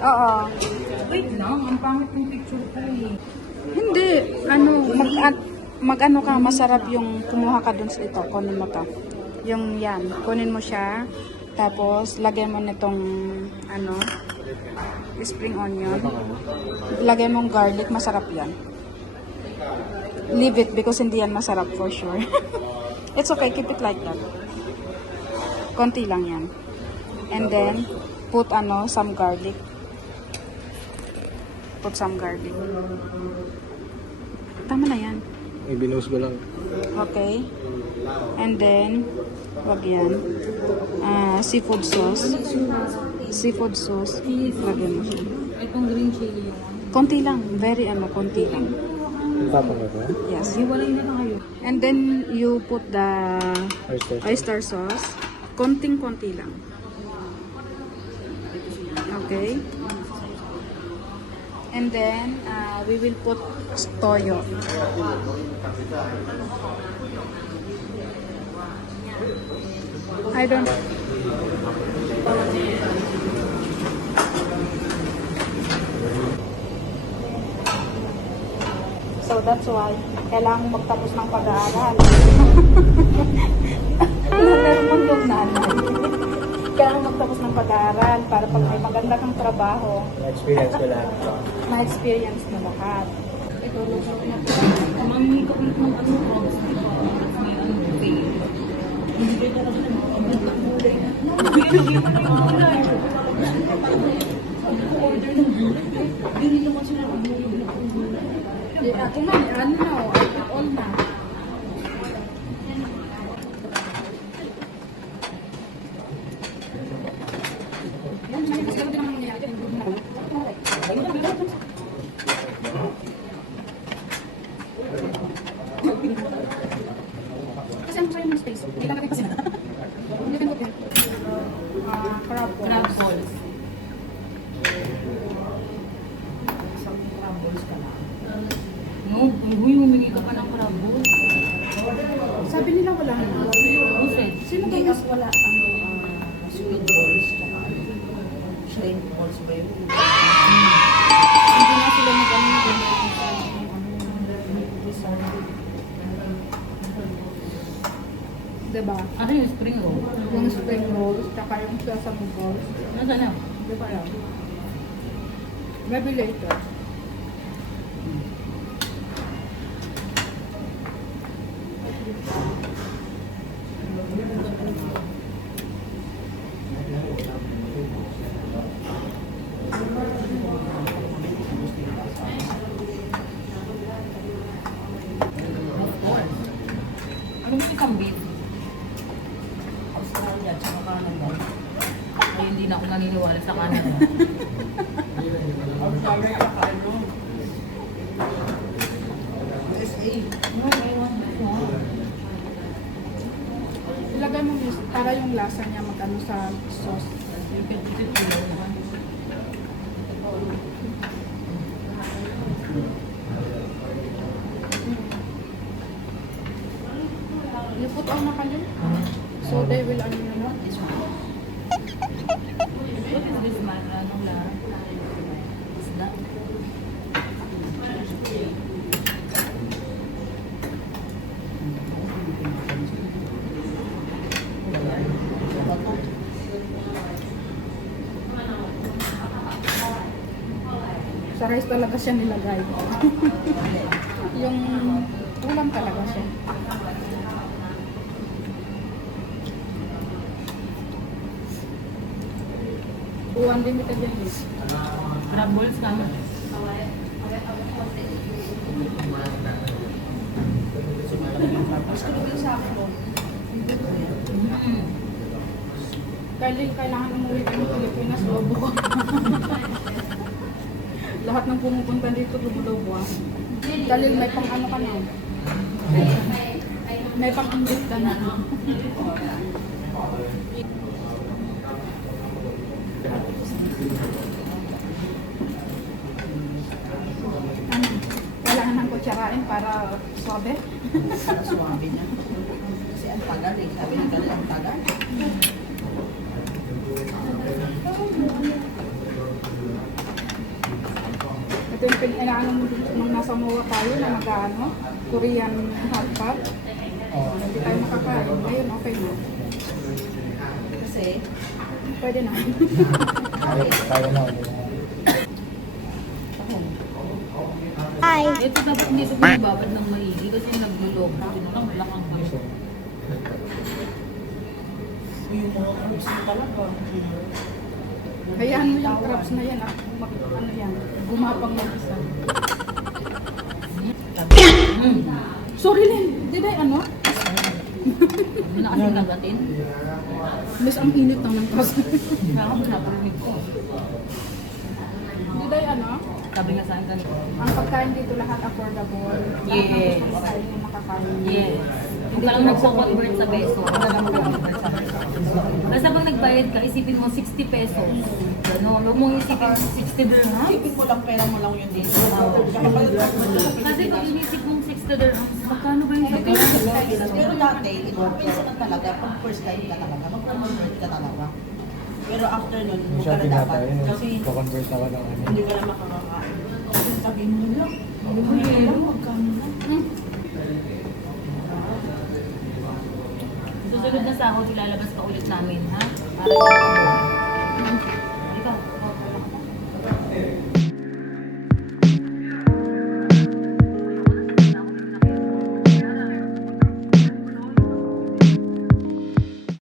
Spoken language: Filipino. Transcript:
Oo. Wait lang, ang pangit ng picture ko eh. Hindi. Mag-ano ka, masarap yung kumuha ka dun sa ito. Kunin mo to. Yung yan. Kunin mo siya. Tapos, lagyan mo nitong, spring onion. Lagyan mong garlic. Masarap yan. Leave it because hindi yan masarap for sure. It's okay. Keep it like that. Konti lang yan. And then, put some garlic. Put some garlic. Tama na yan. Ibinuhos ko lang. Okay. And then, wag yan. Seafood sauce. Seafood sauce. Lagyan mo siya. Itong green chili yung Konti lang. Very konti lang. Tapos na ba? Yes. hiwalay na lang kayo. And then, you put the Oyster. oyster sauce. Konting-konti lang. Okay. And then, we will put toyo. I don't... So that's why, kailangan magtapos ng pag-aaral. Meron mo yung nanay. Kailangan magtapos ng pag-aaral para pag may maganda kang trabaho, Na-experience ko lahat ito. ma-experience mo lahat. Ito, mamili ko ng ano ko. May ano, fail. Hindi ka kasi ng gulay na. Order ng gulay. Hindi naman sila ang gulay. Ito na, ano na, I put all na. Yan, kasi kasi din naman nangyayari. Kasi ang sa'yo ng space. Hindi lang kasi na. Hindi ka nukil. Crab Balls. Isang crab balls ka lang. No, huy, humingi ka pa ng crab balls. Sabi nila wala na. Buset. Sino ba mas wala? Squid balls. Shrimp balls ba yun? Hindi na sila mag-ano. Diba? Ano yung spring roll? Yung spring rolls, tsaka yung sesame balls. Nasaan na? Di ba lang? Maybe later. Of course. Ano mo isang beef? Australia, tsaka Canada. Ay, hindi na ako naniniwala sa Canada. Australia, tsaka ano? USA. No, I want this one. Ilagay mo miss, para yung lasa niya magano sa sauce. You can put it below. You put all na kayo. So they will This one. What is this man? Anong la? Isda? Sa rice talaga siya nilagay. Yung ulam talaga siya. Unlimited yan guys. Crab balls ka? Gusto ko yung sa akin doon. Kailangan umuwi kami ng Pilipinas, lobo ko. Lahat ng pumupunta dito, lumulobo ah. Dahil may pang ano ka na. May pang invite ka na. Kailangan ng kutsarain para swabe. Para suwabe niya. Kasi ang tagal eh. Sabi ng kanila ang tagal. Ito yung inaano mo nung nasa MOA tayo na mag-ano, Korean hot pot. Oo. Hindi tayo makakain. Ngayon, okay na. Kasi, Pwede na. Tayo na ulit. ito dapat hindi ito binibabad ng maigi kasi naglulog. Tinulang wala kang gusto. Yung mga crabs na talaga. Hayaan mo yung crabs na yan. Ano yan, gumapang ng isa. Sorry, Lynn. Did I ano? Hindi na kasi nagatin. Miss, ang init naman kasi. Kaya ako naparinig ko. Did I ano? Sabi nga sa akin kanina. Ang pagkain dito lahat affordable. Yes. Lahat ng gusto kain yung makakain. Yes. Hindi ka lang magpo-convert sa peso. Wala lang mag-convert sa peso. Basta pag nagbayad ka, isipin mo 60 pesos. Gano'n. Huwag mong isipin 60 dirhams. Isipin mo lang, pera mo lang yun dito. Kasi pag inisip mong 60 dirhams, magkano ba yung sa Pero dati, ito pinsa ka talaga, pag first time ka talaga, mag-convert ka talaga. Pero after nun, Yung huwag ka na shopping dapat. natin, Kasi convert ako ng ano. hindi ka na makakakain. Kasi sabihin mo lang, hindi mo lang, magkano na. Susunod na sahod, ilalabas pa ulit namin, ha? Para